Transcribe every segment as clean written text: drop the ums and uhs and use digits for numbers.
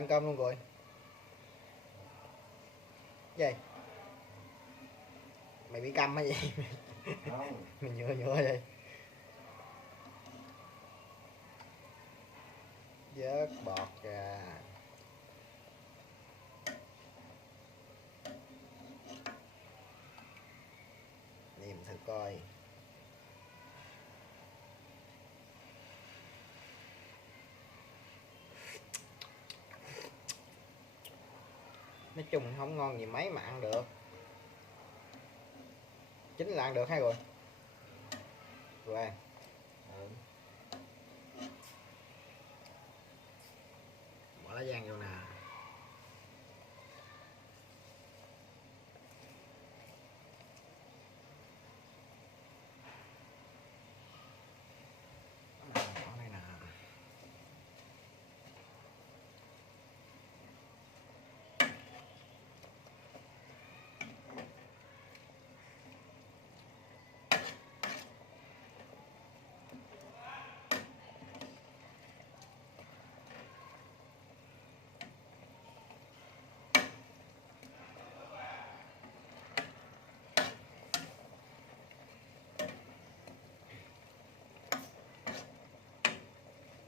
ăn cơm luôn rồi. Gì? Mày bị câm hay gì? Không. Mày nhựa vậy. Vớt bọt ra. Nêm thử coi. Nói chung không ngon gì mấy mà ăn được. Chính là ăn được hay rồi. Rồi ăn. Bỏ lá giang vô nè. Bỏ này nè.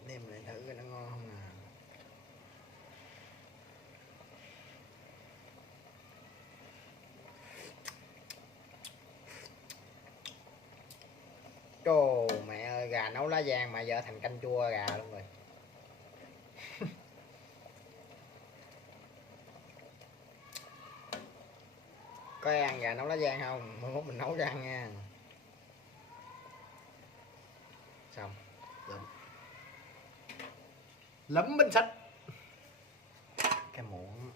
Nêm lại thử coi nó ngon không nè. Trời mẹ ơi, gà nấu lá giang mà giờ thành canh chua gà luôn rồi. Có ai ăn gà nấu lá giang không? Mai mốt mình nấu cho ăn nha. Xong. Lụm. Lấm binh xách. Cái muỗng.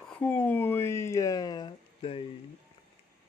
Khui đây.